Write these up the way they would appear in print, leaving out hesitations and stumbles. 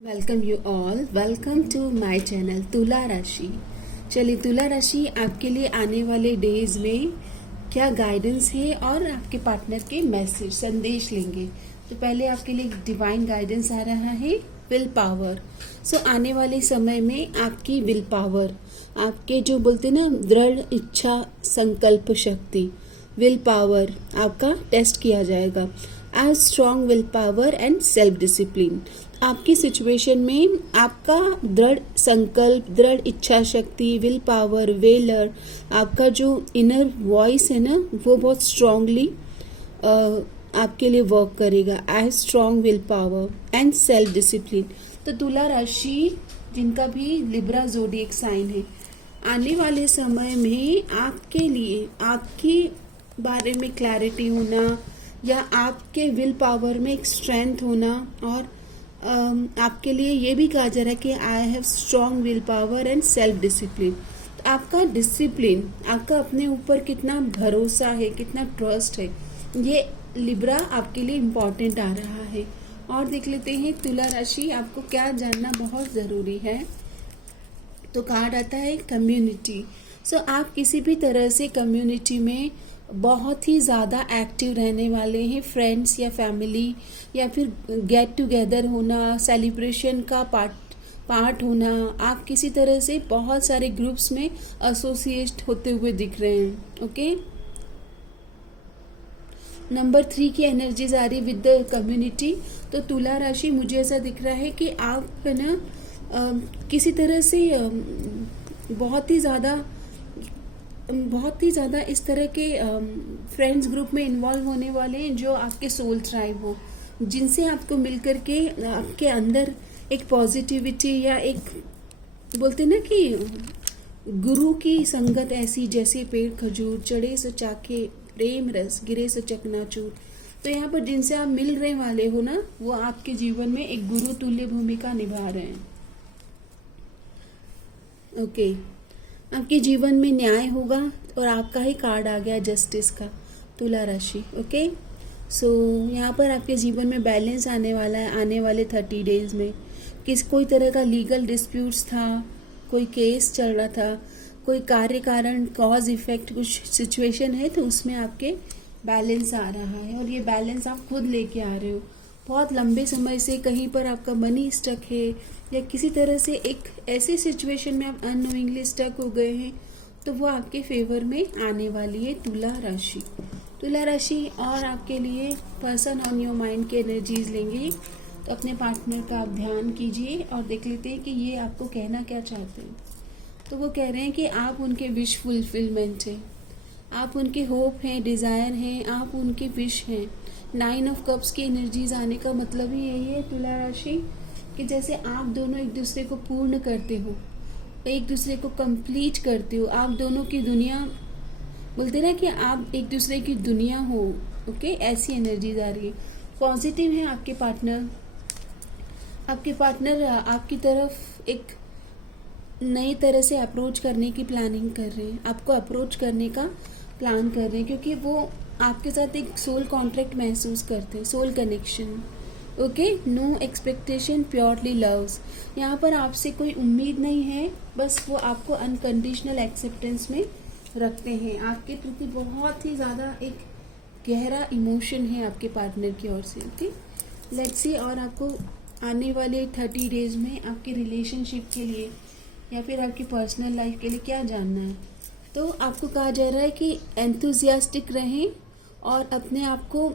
Welcome you all, welcome to my channel तुला राशि। चलिए, तुला राशि आपके लिए आने वाले डेज में क्या गाइडेंस है और आपके पार्टनर के मैसेज संदेश लेंगे। तो पहले आपके लिए डिवाइन गाइडेंस आ रहा है विल पावर। सो आने वाले समय में आपकी विल पावर, आपके जो बोलते ना दृढ़ इच्छा संकल्प शक्ति, विल पावर आपका टेस्ट किया जाएगा। As strong will power and self discipline. आपकी सिचुएशन में आपका दृढ़ संकल्प, दृढ़ इच्छा शक्ति, विल पावर, वेलर, आपका जो इनर वॉइस है ना, वो बहुत स्ट्रांगली आपके लिए वर्क करेगा। As strong will power and self discipline. तो तुला राशि जिनका भी लिब्रा ज़ोडिएक साइन है, आने वाले समय में आपके लिए आपके बारे में क्लैरिटी होना या आपके विल पावर में एक स्ट्रेंथ होना, और आपके लिए ये भी कहा जा रहा है कि I have strong will power and self discipline. तो आपका डिसिप्लिन, आपका अपने ऊपर कितना भरोसा है, कितना ट्रस्ट है, ये लिब्रा आपके लिए इम्पॉर्टेंट आ रहा है। और देख लेते हैं तुला राशि आपको क्या जानना बहुत ज़रूरी है। तो कार्ड आता है कम्युनिटी। सो आप किसी भी तरह से कम्युनिटी में बहुत ही ज़्यादा एक्टिव रहने वाले हैं। फ्रेंड्स या फैमिली या फिर गेट टुगेदर होना, सेलिब्रेशन का पार्ट होना, आप किसी तरह से बहुत सारे ग्रुप्स में एसोसिएट होते हुए दिख रहे हैं। ओके, नंबर 3 की एनर्जीज आ रही विद द कम्युनिटी। तो तुला राशि मुझे ऐसा दिख रहा है कि आप है ना किसी तरह से बहुत ही ज़्यादा इस तरह के फ्रेंड्स ग्रुप में इन्वॉल्व होने वाले हैं जो आपके सोल ट्राइब हो, जिनसे आपको मिलकर के आपके अंदर एक पॉजिटिविटी या एक बोलते ना कि गुरु की संगत ऐसी, जैसे पेड़ खजूर चढ़े सो चाखे प्रेम रस गिरे सो चकनाचूर। तो यहाँ पर जिनसे आप मिल रहे वाले हो ना, वो आपके जीवन में एक गुरु तुल्य भूमिका निभा रहे हैं। ओके, आपके जीवन में न्याय होगा और आपका ही कार्ड आ गया जस्टिस का, तुला राशि। ओके, सो यहाँ पर आपके जीवन में बैलेंस आने वाला है आने वाले 30 डेज में। कोई तरह का लीगल डिस्प्यूट्स था, कोई केस चल रहा था, कोई कार्य कारण कॉज इफेक्ट कुछ सिचुएशन है, तो उसमें आपके बैलेंस आ रहा है। और ये बैलेंस आप खुद लेके आ रहे हो। बहुत लंबे समय से कहीं पर आपका मनी स्टक है या किसी तरह से एक ऐसी सिचुएशन में आप अननोइंगली स्टक हो गए हैं, तो वो आपके फेवर में आने वाली है तुला राशि। तुला राशि और आपके लिए पर्सन ऑन योर माइंड की एनर्जीज लेंगे। तो अपने पार्टनर का आप ध्यान कीजिए और देख लेते हैं कि ये आपको कहना क्या चाहते हैं। तो वो कह रहे हैं कि आप उनके विश फुलफिलमेंट हैं, आप उनके होप हैं, डिज़ायर हैं, आप उनके विश हैं। 9 ऑफ कप्स की एनर्जीज आने का मतलब ही यही है तुला राशि, कि जैसे आप दोनों एक दूसरे को पूर्ण करते हो, एक दूसरे को कंप्लीट करते हो, आप दोनों की दुनिया बोलते ना कि आप एक दूसरे की दुनिया हो। ओके, ऐसी एनर्जीज आ रही है। पॉजिटिव है आपके पार्टनर आपकी तरफ एक नई तरह से अप्रोच करने की प्लानिंग कर रहे हैं, आपको अप्रोच करने का प्लान कर रहे हैं, क्योंकि वो आपके साथ एक सोल कॉन्ट्रैक्ट महसूस करते हैं, soul connection. Okay, no expectation purely loves. यहाँ पर आपसे कोई उम्मीद नहीं है, बस वो आपको अनकंडीशनल एक्सेप्टेंस में रखते हैं। आपके प्रति बहुत ही ज़्यादा एक गहरा इमोशन है आपके पार्टनर की ओर से। ओके, लेट्स सी और आपको आने वाले 30 डेज में आपके रिलेशनशिप के लिए या फिर आपकी पर्सनल लाइफ के लिए क्या जानना है। तो आपको कहा जा रहा है कि एंथुजियास्टिक रहें और अपने आप को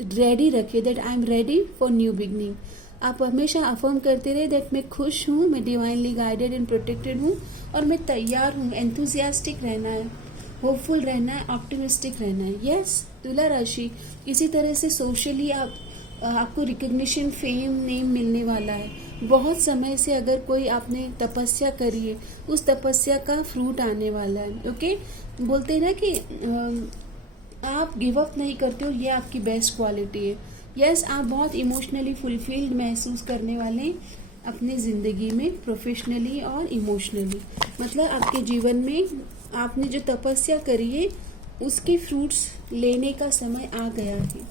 रेडी रखें, that I am ready for new beginning. आप हमेशा अफर्म करते रहे दैट मैं खुश हूँ, मैं डिवाइनली गाइडेड एंड प्रोटेक्टेड हूँ और मैं तैयार हूँ। एंथुजियास्टिक रहना है, होपफुल रहना है, ऑप्टिमिस्टिक रहना है। यस, तुला राशि किसी तरह से सोशली आपको रिकग्निशन, फेम, नेम मिलने वाला है। बहुत समय से अगर कोई आपने तपस्या करी है, उस तपस्या का फ्रूट आने वाला है। ओके, बोलते हैं ना कि आप गिव अप नहीं करते हो, ये आपकी बेस्ट क्वालिटी है। यस, आप बहुत इमोशनली फुलफिल्ड महसूस करने वाले अपने ज़िंदगी में, प्रोफेशनली और इमोशनली। मतलब आपके जीवन में आपने जो तपस्या करी है उसके फ्रूट्स लेने का समय आ गया है।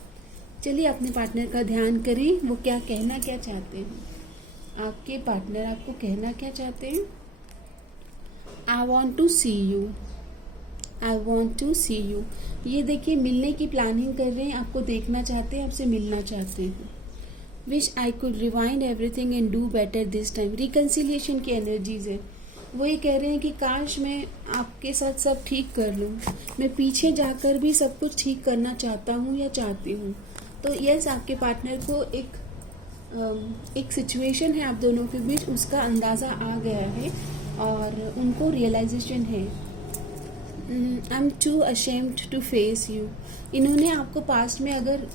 चलिए अपने पार्टनर का ध्यान करें, वो क्या कहना क्या चाहते हैं। आपके पार्टनर आपको कहना क्या चाहते हैं? I want to see you, I want to see you. ये देखिए, मिलने की प्लानिंग कर रहे हैं, आपको देखना चाहते हैं, आपसे मिलना चाहते हैं। Wish I could rewind everything and do better this time. Reconciliation की एनर्जीज है। वो ये कह रहे हैं कि काश मैं आपके साथ सब ठीक कर लूँ, मैं पीछे जाकर भी सब कुछ ठीक करना चाहता हूँ या चाहती हूँ। तो यस, आपके पार्टनर को एक सिचुएशन है आप दोनों के बीच, उसका अंदाज़ा आ गया है और उनको रियलाइजेशन है। I am too ashamed to face you. इन्होंने आपको पास्ट में अगर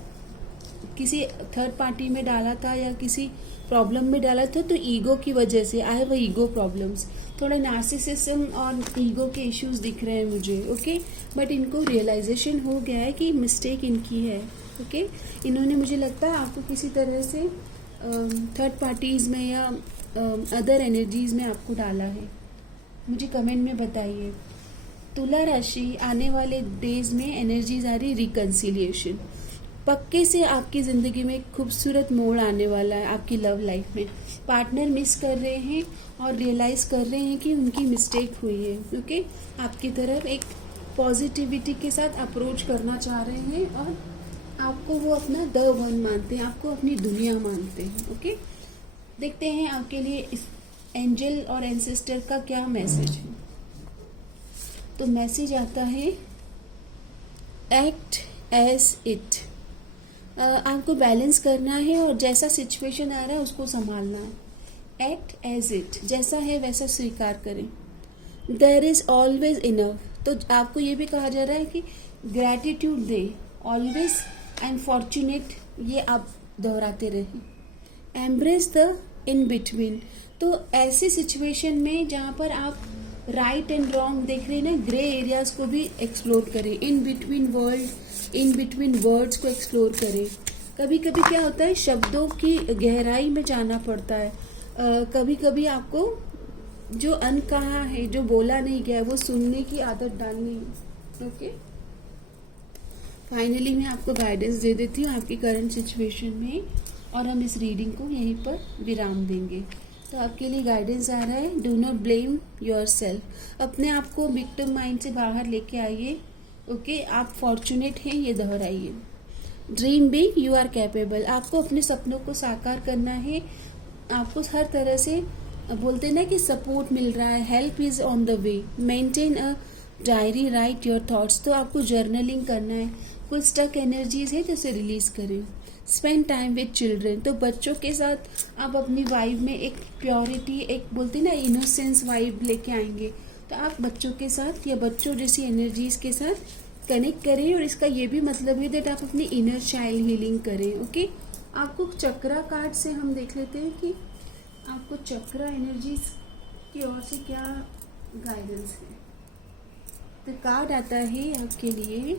किसी थर्ड पार्टी में डाला था या किसी प्रॉब्लम में डाला था तो ईगो की वजह से, आई हैव ईगो प्रॉब्लम्स, थोड़ा नार्सिसिज्म और ईगो के इश्यूज दिख रहे हैं मुझे। ओके, बट इनको रियलाइजेशन हो गया है कि मिस्टेक इनकी है। ओके, इन्होंने, मुझे लगता है, आपको किसी तरह से थर्ड पार्टीज़ में या अदर एनर्जीज में आपको डाला है। मुझे कमेंट में बताइए। तुला राशि, आने वाले डेज में एनर्जीज आ रही रिकन्सिलिएशन। पक्के से आपकी ज़िंदगी में एक खूबसूरत मोड़ आने वाला है आपकी लव लाइफ में। पार्टनर मिस कर रहे हैं और रियलाइज़ कर रहे हैं कि उनकी मिस्टेक हुई है। ओके, आपकी तरफ एक पॉजिटिविटी के साथ अप्रोच करना चाह रहे हैं और आपको वो अपना द वन मानते हैं, आपको अपनी दुनिया मानते हैं। ओके, देखते हैं आपके लिए इस एंजल और एंसेस्टर का क्या मैसेज है। तो मैसेज आता है, एक्ट एज इट। आपको बैलेंस करना है और जैसा सिचुएशन आ रहा है उसको संभालना है। एक्ट एज इट, जैसा है वैसा स्वीकार करें। There is always enough. तो आपको ये भी कहा जा रहा है कि ग्रैटिट्यूड दे, ऑलवेज एंड फॉर्चुनेट, ये आप दोहराते रहें। Embrace the in between. तो ऐसी सिचुएशन में जहाँ पर आप राइट एंड रॉन्ग देख रहे हैं ना, ग्रे एरियाज को भी एक्सप्लोर करें। इन बिटवीन वर्ड्स को एक्सप्लोर करें। कभी कभी क्या होता है, शब्दों की गहराई में जाना पड़ता है। कभी कभी आपको जो अनकहा है, जो बोला नहीं गया है, वो सुनने की आदत डालनी है। ओके, फाइनली मैं आपको गाइडेंस दे देती हूँ आपकी करंट सिचुएशन में और हम इस रीडिंग को यहीं पर विराम देंगे। तो आपके लिए गाइडेंस आ रहा है, do not blame your self. अपने आप को विक्टिम माइंड से बाहर लेके आइए। ओके, आप फॉर्चुनेट हैं, ये दोहराइए। Dream big, you are capable. आपको अपने सपनों को साकार करना है। आपको हर तरह से, बोलते ना कि सपोर्ट मिल रहा है, help is on the way. Maintain a diary, right your thoughts. तो आपको जर्नलिंग करना है। कोई स्टक एनर्जीज है तो उसे रिलीज करें। Spend time with children. तो बच्चों के साथ आप अपनी वाइब में एक प्योरिटी, एक बोलते ना इनोसेंस वाइब लेके आएंगे। तो आप बच्चों के साथ या बच्चों जैसी एनर्जीज के साथ कनेक्ट करें और इसका ये भी मतलब है दैट आप अपनी इनर चाइल्ड हीलिंग करें। ओके, आपको चक्रा कार्ड से हम देख लेते हैं कि आपको चक्रा एनर्जीज की ओर से क्या गाइडेंस है। तो कार्ड आता है आपके लिए,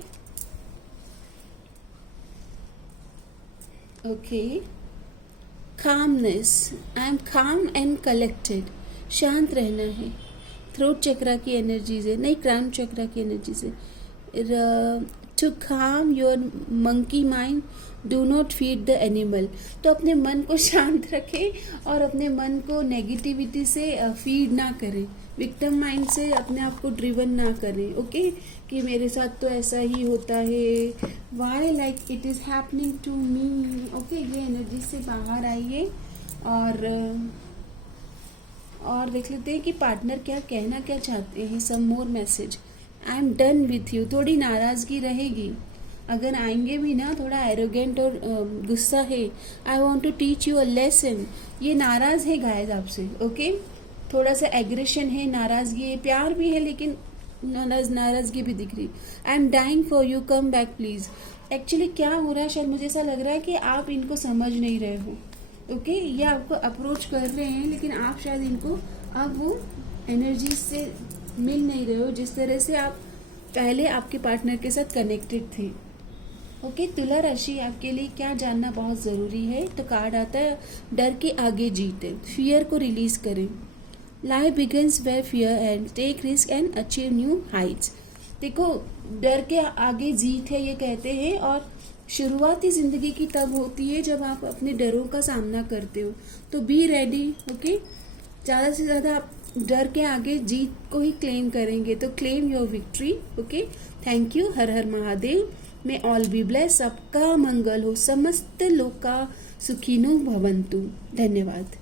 ओके, कामनेस। आई एम काम एंड कलेक्टेड। शांत रहना है। थ्रोट चक्रा की एनर्जीज है, नहीं क्राउन चक्रा की एनर्जीज है। To calm your monkey mind, do not feed the animal. तो अपने मन को शांत रखें और अपने मन को नेगेटिविटी से फीड ना करें। विक्टिम माइंड से अपने आप को ड्रिवन ना करें। ओके, कि मेरे साथ तो ऐसा ही होता है, why like it is happening to me. Okay, ये एनर्जी से बाहर आइए और देख लेते हैं कि पार्टनर क्या कहना क्या चाहते हैं। Some more message, I am done with you. थोड़ी नाराज़गी रहेगी, अगर आएंगे भी ना, थोड़ा एरोगेंट और गुस्सा है। I want to teach you a lesson. ये नाराज़ है गाइस आपसे। ओके, थोड़ा सा एग्रेशन है, नाराज़गी है, प्यार भी है, लेकिन नाराज़गी भी दिख रही। I am dying for you, come back please. Actually क्या हो रहा है, शायद मुझे ऐसा लग रहा है कि आप इनको समझ नहीं रहे हो। ओके, ये आपको अप्रोच कर रहे हैं लेकिन आप शायद इनको अब वो एनर्जी से मिल नहीं रहे हो जिस तरह से आप पहले आपके पार्टनर के साथ कनेक्टेड थे। ओके, तुला राशि, आपके लिए क्या जानना बहुत ज़रूरी है। तो कार्ड आता है, डर के आगे जीत है। फियर को रिलीज करें। Life begins where fear ends, take risk and achieve new heights. देखो, डर के आगे जीत है ये कहते हैं और शुरुआती जिंदगी की तब होती है जब आप अपने डरों का सामना करते हो, तो बी रेडी। ओके, ज़्यादा से ज़्यादा आप डर के आगे जीत को ही क्लेम करेंगे, तो claim your victory. Okay, thank you. Her her Mahadev. May all B bless. सबका मंगल हो, समस्त लोका सुखिनो भवन्तु। धन्यवाद।